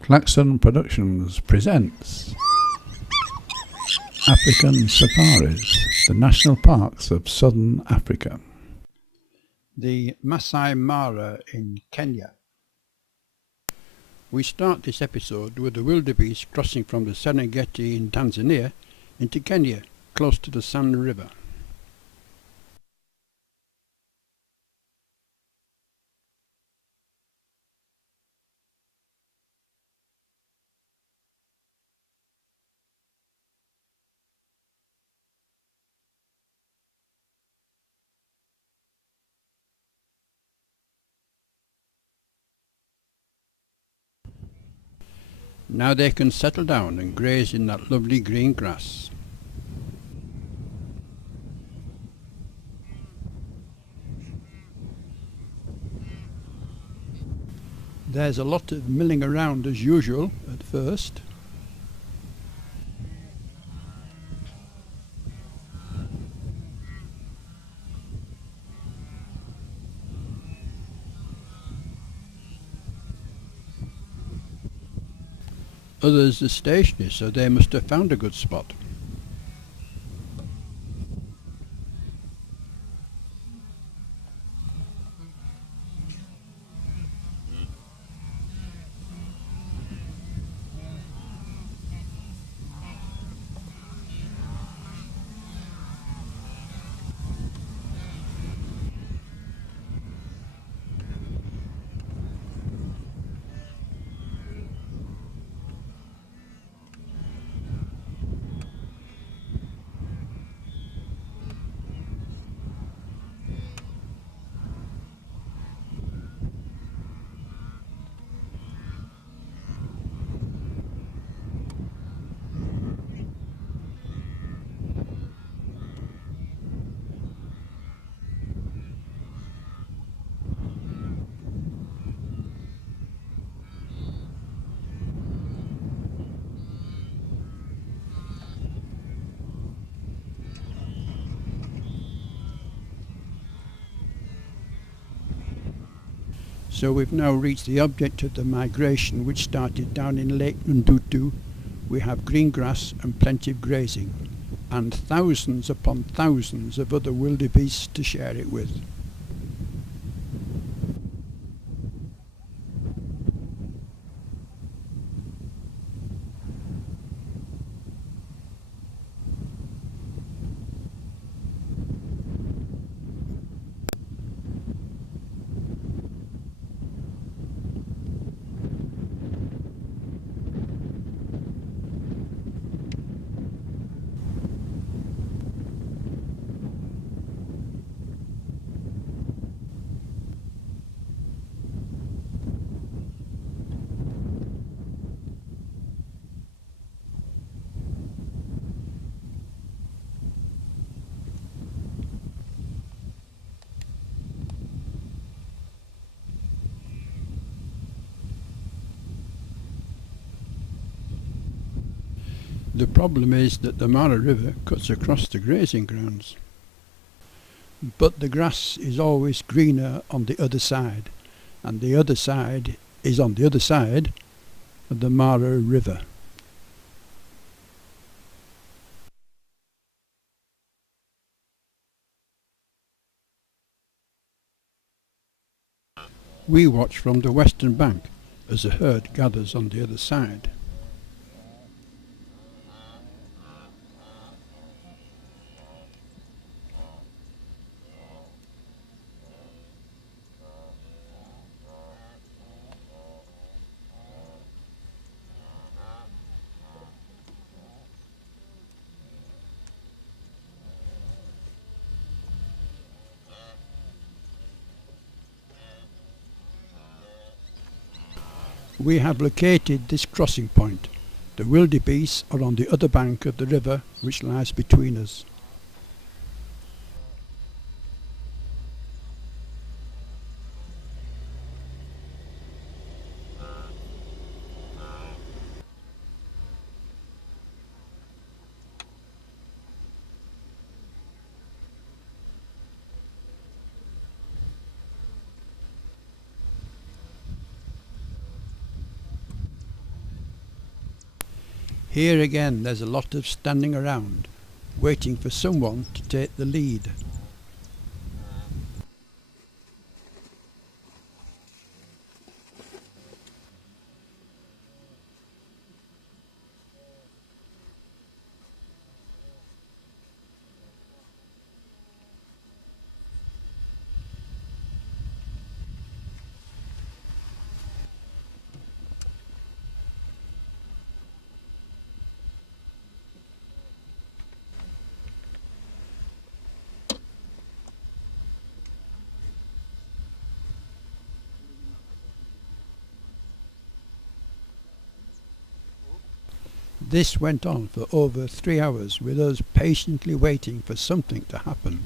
Klaxon Productions presents African Safaris, the national parks of southern Africa. The Masai Mara in Kenya. We start this episode with the wildebeest crossing from the Serengeti in Tanzania into Kenya, close to the San River. Now they can settle down and graze in that lovely green grass. There's a lot of milling around as usual at first. Others are stationary, so they must have found a good spot. So we've now reached the object of the migration, which started down in Lake Ndutu. We have green grass and plenty of grazing, and thousands upon thousands of other wildebeests to share it with. The problem is that the Mara River cuts across the grazing grounds. But the grass is always greener on the other side, and the other side is on the other side of the Mara River. We watch from the western bank as the herd gathers on the other side. We have located this crossing point. The wildebeests are on the other bank of the river which lies between us. Here again there's a lot of standing around, waiting for someone to take the lead. This went on for over 3 hours, with us patiently waiting for something to happen.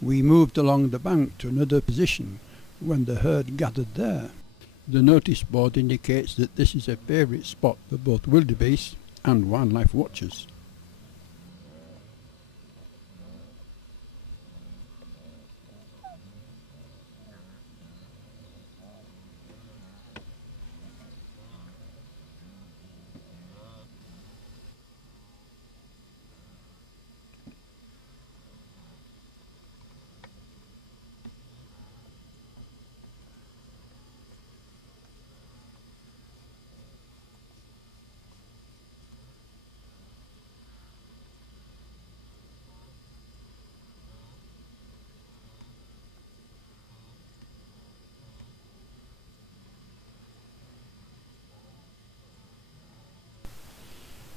We moved along the bank to another position when the herd gathered there. The notice board indicates that this is a favourite spot for both wildebeest and wildlife watchers.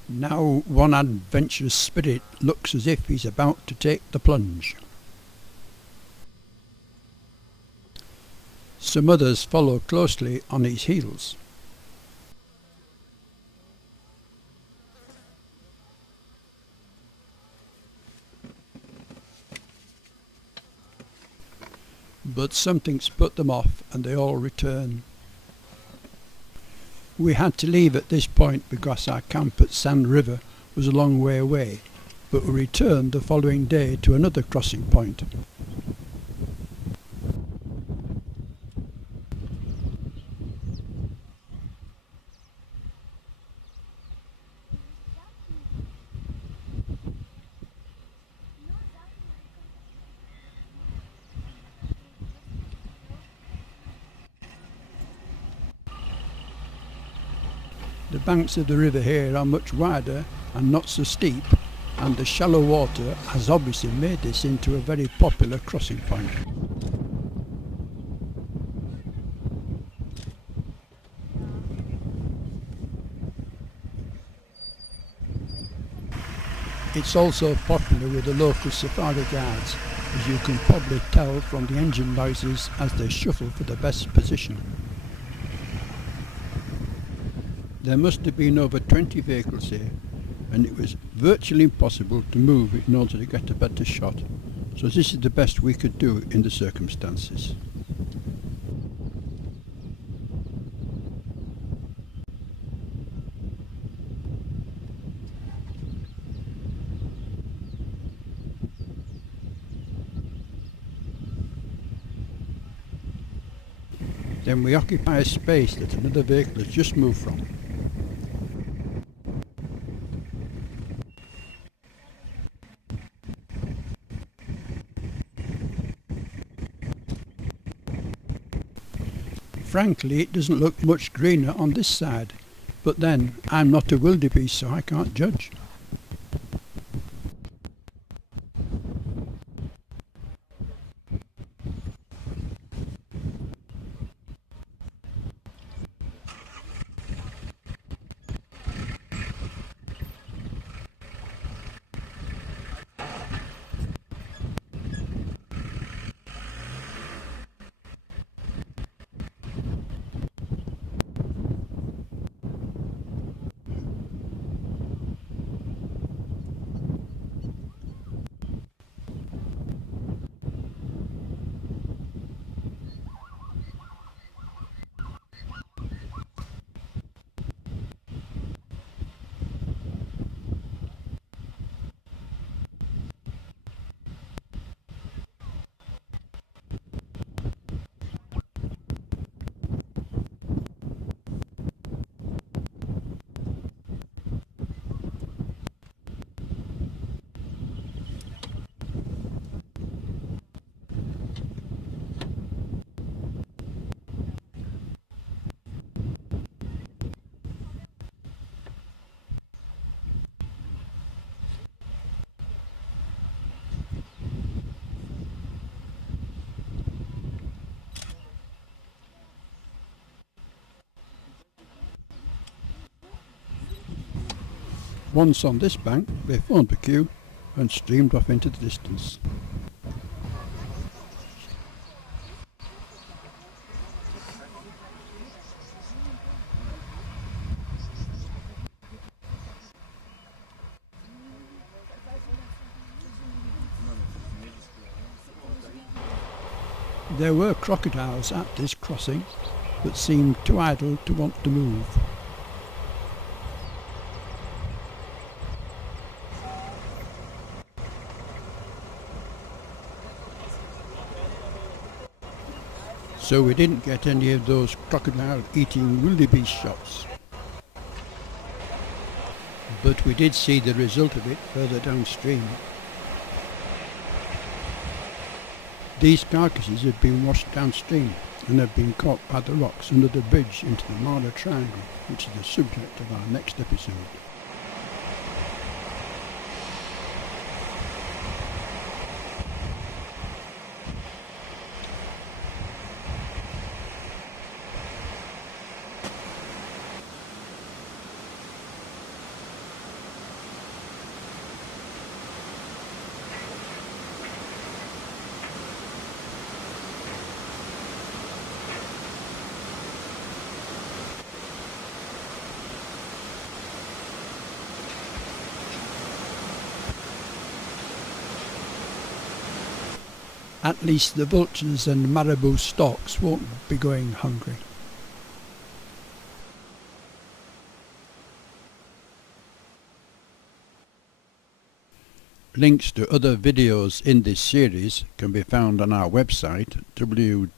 Now one adventurous spirit looks as if he's about to take the plunge. Some others follow closely on his heels. But something's put them off and they all return. We had to leave at this point because our camp at Sand River was a long way away, but we returned the following day to another crossing point. The banks of the river here are much wider and not so steep, and the shallow water has obviously made this into a very popular crossing point. It's also popular with the local safari guards, as you can probably tell from the engine noises as they shuffle for the best position. There must have been over 20 vehicles here, and it was virtually impossible to move in order to get a better shot, so this is the best we could do in the circumstances. Then we occupy a space that another vehicle has just moved from. Frankly, it doesn't look much greener on this side, but then I'm not a wildebeest, so I can't judge. Once on this bank, they formed a queue and streamed off into the distance. There were crocodiles at this crossing, but seemed too idle to want to move. So we didn't get any of those crocodile-eating wildebeest shots. But we did see the result of it further downstream. These carcasses had been washed downstream and have been caught by the rocks under the bridge into the Mara Triangle, which is the subject of our next episode. At least the vultures and marabou storks won't be going hungry. Links to other videos in this series can be found on our website www.clack.dk.